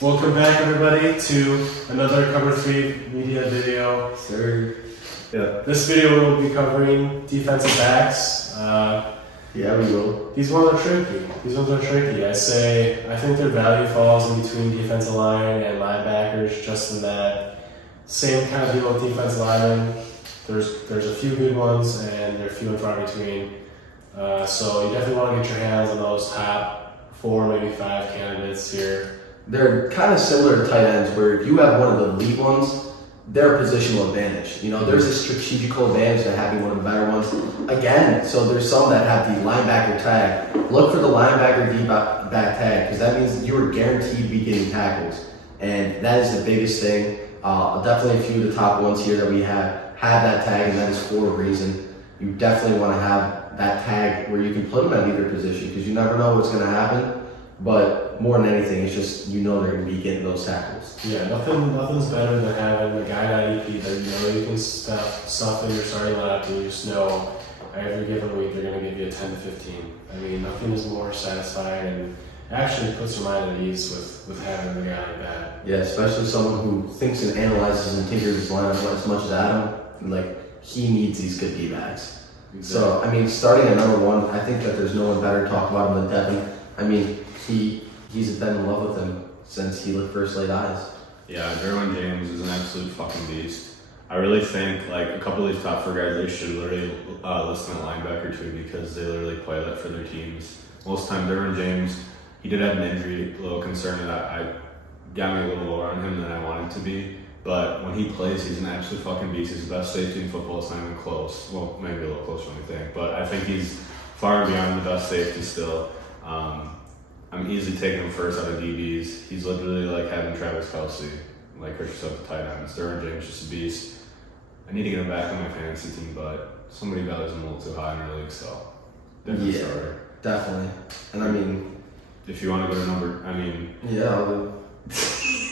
Welcome back, everybody, to another Cover 3 media video. Sir. Yeah. This video will be covering defensive backs. Yeah, we will. These ones are tricky. I think their value falls in between defensive line and linebackers, just in that same kind of deal with defensive linemen. There's a few good ones, and they're few and far between. So you definitely want to get your hands on those top 4, maybe 5 candidates here. They're kind of similar to tight ends, where if you have one of the elite ones, they're a positional advantage. You know, there's a strategical advantage to having one of the better ones. Again, so there's some that have the linebacker tag. Look for the linebacker back tag, because that means you are guaranteed to be getting tackles. And that is the biggest thing. Definitely a few of the top ones here that we have that tag, and that is for a reason. You definitely want to have that tag where you can put them at either position, because you never know what's going to happen. But more than anything, it's just they're going to be getting those tackles. Yeah, nothing's better than having a guy at IDP that you can stuff in your starting lineup, and you just know every given week they're going to give you a 10 to 15. I mean, nothing is more satisfying and actually puts your mind at ease with having a guy like that. Yeah, especially someone who thinks and analyzes and tinkers his lineup as much as Adam. Like, he needs these good D-backs. Exactly. So, I mean, starting at number 1, I think that there's no one better to talk about him than Devin. I mean, he's been in love with him since he first laid eyes. Yeah, Darwin James is an absolute fucking beast. I really think like a couple of these top 4 guys, they should literally listen to linebacker too, because they literally play that for their teams. Most time, Darwin James, he did have an injury, a little concern that I got me a little lower on him than I wanted to be. But when he plays, he's an absolute fucking beast. He's the best safety in football. It's not even close. Well, maybe a little closer than you think, but I think he's far and beyond the best safety still. I'm easily taking him first out of DBs. He's literally like having Travis Kelce, like Chris up the tight ends. Darwin James just a beast. I need to get him back on my fantasy team, but somebody values him a little too high in our league, so different starter. Definitely. And I mean, if you want to go to number, yeah.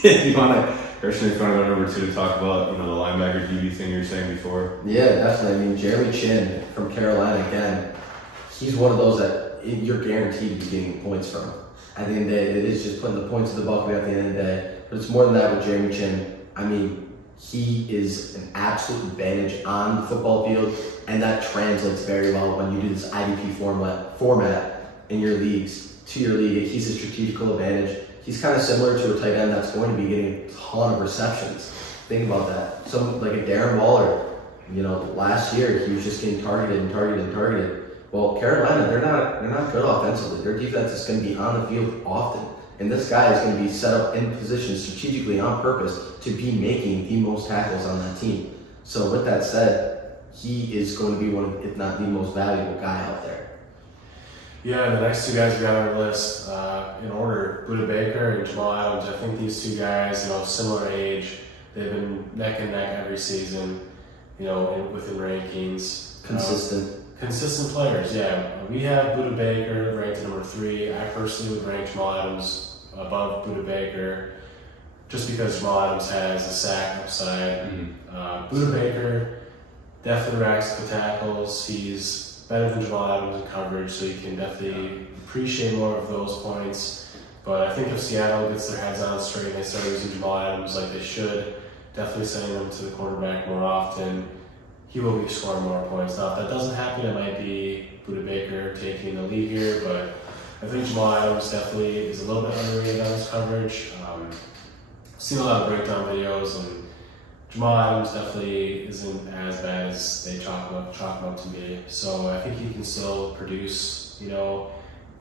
if you want to go to number 2 to talk about, the linebacker DB thing you were saying before. Yeah, definitely. I mean, Jeremy Chen from Carolina, again, he's one of those that you're guaranteed to be getting points from. At the end of the day, it is just putting the points in the bucket at the end of the day. But it's more than that with Jeremy Chen. I mean, he is an absolute advantage on the football field, and that translates very well when you do this IDP format in your leagues to your league. He's a strategical advantage. He's kind of similar to a tight end that's going to be getting a ton of receptions. Think about that. Some like a Darren Waller, last year he was just getting targeted. Well, Carolina, they're not good offensively. Their defense is going to be on the field often. And this guy is going to be set up in position strategically on purpose to be making the most tackles on that team. So with that said, he is going to be one of, if not the most valuable guy out there. Yeah, the next 2 guys we got on our list, in order, Buda Baker and Jamal Adams. I think these 2 guys, similar age, they've been neck and neck every season, within rankings. Consistent players, yeah. We have Buda Baker ranked at number 3. I personally would rank Jamal Adams above Buda Baker, just because Jamal Adams has a sack upside. Buda Baker definitely racks the tackles. He's better than Jamal Adams in coverage, so you can definitely appreciate more of those points. But I think if Seattle gets their heads on straight and they start using Jamal Adams like they should, definitely sending them to the quarterback more often, he will be scoring more points. Now, if that doesn't happen, it might be Buda Baker taking the lead here, but I think Jamal Adams definitely is a little bit underrated on his coverage. I've seen a lot of breakdown videos, and Jamal Adams definitely isn't as bad as they chalk him up to be. So I think he can still produce,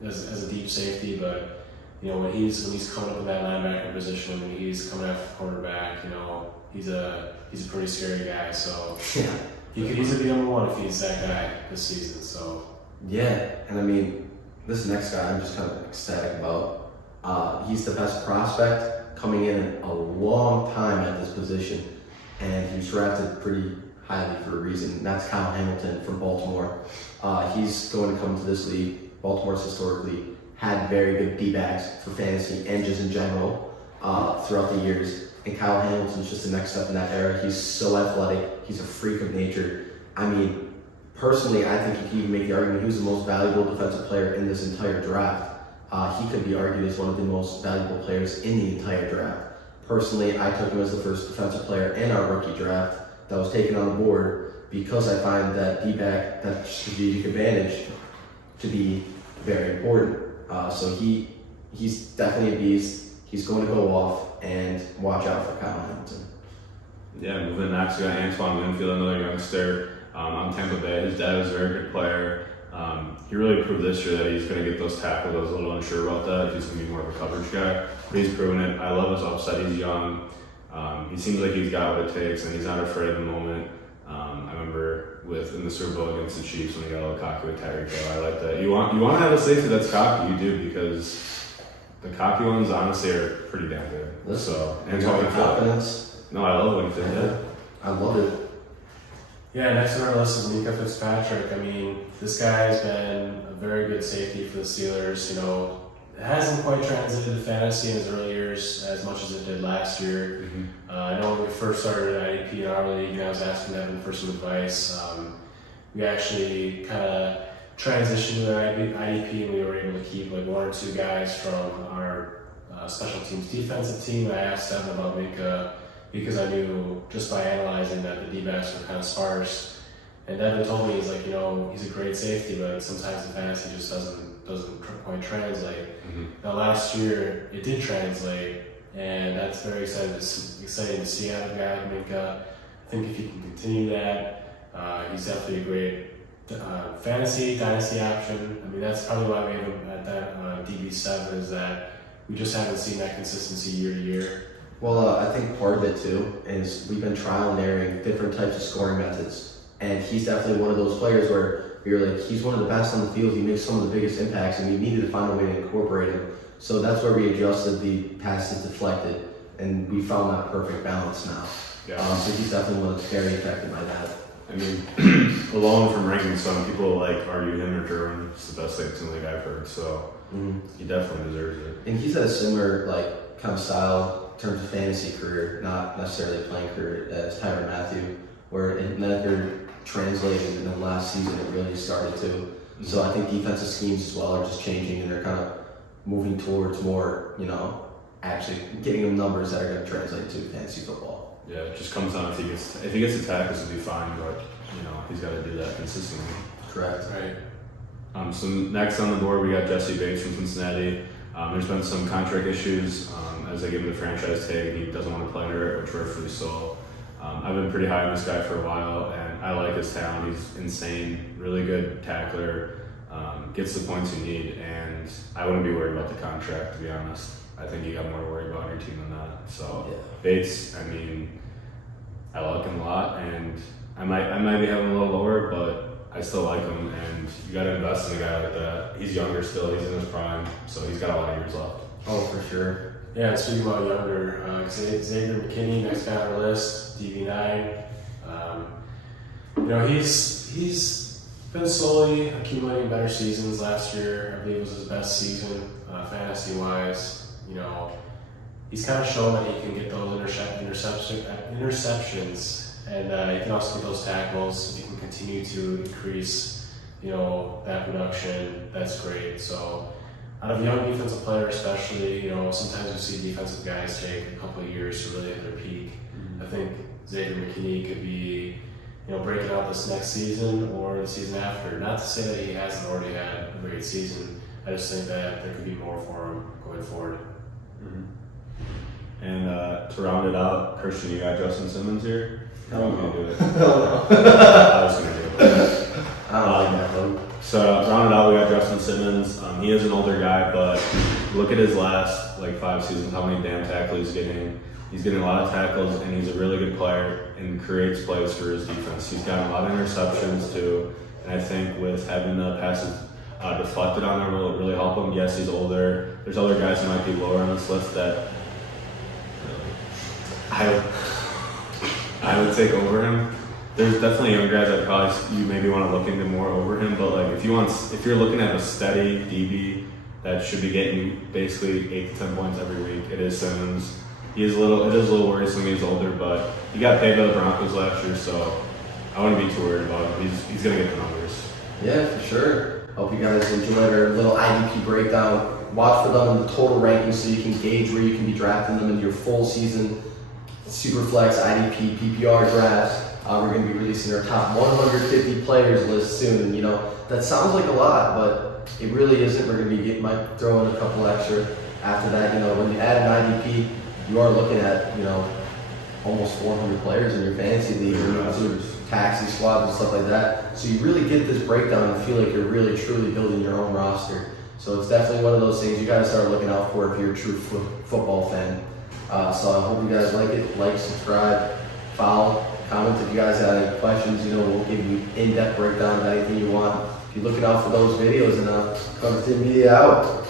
as a deep safety, but when he's coming up in that linebacker position, when he's coming after the quarterback, he's a pretty scary guy. So yeah. He could easily be number 1 if he's that guy this season. So yeah, and I mean, this next guy I'm just kind of ecstatic about. He's the best prospect coming in a long time at this position, and he was drafted pretty highly for a reason. And that's Kyle Hamilton from Baltimore. He's going to come to this league. Baltimore's historically had very good D-backs for fantasy and just in general throughout the years. And Kyle Hamilton's just the next step in that era. He's so athletic. He's a freak of nature. I mean, personally, I think you can even make the argument he was the most valuable defensive player in this entire draft. he could be argued as one of the most valuable players in the entire draft. Personally, I took him as the first defensive player in our rookie draft that was taken on the board because I find that D-back, that strategic advantage, to be very important. So he's definitely a beast. He's going to go off, and watch out for Kyle Hamilton. Yeah, moving next, we got Antoine Winfield, another youngster on Tampa Bay. His dad is a very good player. He really proved this year that he's going to get those tackles. I was a little unsure about that. He's going to be more of a coverage guy. But he's proven it. I love his upside. He's young. He seems like he's got what it takes, and he's not afraid of the moment. I remember in the Super Bowl against the Chiefs when he got a little cocky with Tyreek Hill. I like that. You want to have a safety that's cocky, you do, because the cocky ones honestly are pretty damn good. Listen, So Antoine Winfield. Confidence. No, I love Winfield. Yeah. I love it. Yeah, next on our list is Mika Fitzpatrick. I mean, this guy's been a very good safety for the Steelers. You know, it hasn't quite translated to fantasy in his early years as much as it did last year. Mm-hmm. I know when we first started at IDP in our league, and I was asking Evan for some advice. We actually kind of transitioned to an IDP, and we were able to keep like one or two guys from our special teams defensive team. I asked Evan about Mika because I knew just by analyzing that the D-backs were kind of sparse. And Evan told me, he's like, you know, he's a great safety, but sometimes the fantasy just doesn't quite translate. Mm-hmm. Now last year it did translate, and that's very exciting to see out of a guy like Mika. I think if he can continue that, he's definitely a great fantasy dynasty option. I mean, that's probably why we have him at that DB7, is that we just haven't seen that consistency year to year. Well, I think part of it too is we've been trial and erroring different types of scoring methods, and he's definitely one of those players where you're like, he's one of the best on the field. He makes some of the biggest impacts, and we needed to find a way to incorporate him. So that's where we adjusted the passes deflected, and we found that perfect balance now. Yeah. So he's definitely one that's very affected by that. I mean, alone from ranking some, people like argue him or Darwin. It's the best thing I've heard. So he definitely deserves it. And he's had a similar kind of style in terms of fantasy career, not necessarily playing career, as Tyrann Mathieu, where it never translated, and then last season it really started to. Mm-hmm. So I think defensive schemes as well are just changing, and they're kind of moving towards more, actually getting them numbers that are going to translate to fantasy football. Yeah, it just comes down if he gets attacked, this will be fine, but he's got to do that consistently. Correct. Right. So next on the board we got Jesse Bates from Cincinnati. There's been some contract issues as they give him the franchise tag. He doesn't want to play under it, which rightfully so. I've been pretty high on this guy for a while, and I like his talent. He's insane, really good tackler, gets the points you need, and I wouldn't be worried about the contract, to be honest. I think you got more to worry about on your team than that. So yeah. Bates, I mean, I like him a lot, and I might be having a little lower, but I still like him, and you got to invest in a guy like that. He's younger still, he's in his prime, so he's got a lot of years left. Oh, for sure. Yeah, and speaking about younger, Xavier Mckinney, next guy on our list, DB9. He's been slowly accumulating better seasons. Last year, I believe, was his best season fantasy-wise. He's kind of shown that he can get those interceptions, and he can also get those tackles. He can continue to increase, that production. That's great. So, out of young defensive players, especially, sometimes you see defensive guys take a couple of years to really hit their peak. Mm-hmm. I think Xavier Mckinney could be, breaking out this next season or the season after. Not to say that he hasn't already had a great season. I just think that there could be more for him going forward. Mm-hmm. And to round it out, Christian, you got Justin Simmons here? I don't know. Do it. No. I was going to do it. I don't like that one. So to round it out, we got Justin Simmons. He is an older guy, but look at his last 5 seasons, how many damn tackles he's getting. He's getting a lot of tackles, and he's a really good player and creates plays for his defense. He's got a lot of interceptions too, and I think with having the passes deflected on him will really help him. Yes, he's older. There's other guys who might be lower on this list that I would take over him. There's definitely young guys that probably you maybe want to look into more over him, but if you're looking at a steady DB that should be getting you basically 8 to 10 points every week, it is Simmons. It is a little worrisome. He's older, but he got paid by the Broncos last year, so I wouldn't be too worried about him. He's gonna get the numbers. Yeah, for sure. Hope you guys enjoyed our little IDP breakdown. watch for them in the total rankings so you can gauge where you can be drafting them in your full season Superflex, IDP, PPR drafts. We're going to be releasing our top 150 players list soon. And, that sounds like a lot, but it really isn't. We're going to be might throw in a couple extra after that. When you add an IDP, you are looking at, almost 400 players in your fantasy league, taxi squads and stuff like that. So you really get this breakdown and feel like you're really, truly building your own roster. So it's definitely one of those things you got to start looking out for if you're a true football fan. So I hope you guys like it. Like, subscribe, follow, comment if you guys got any questions. We'll give you in-depth breakdown of anything you want. If you're looking out for those videos, and Comes to Media out.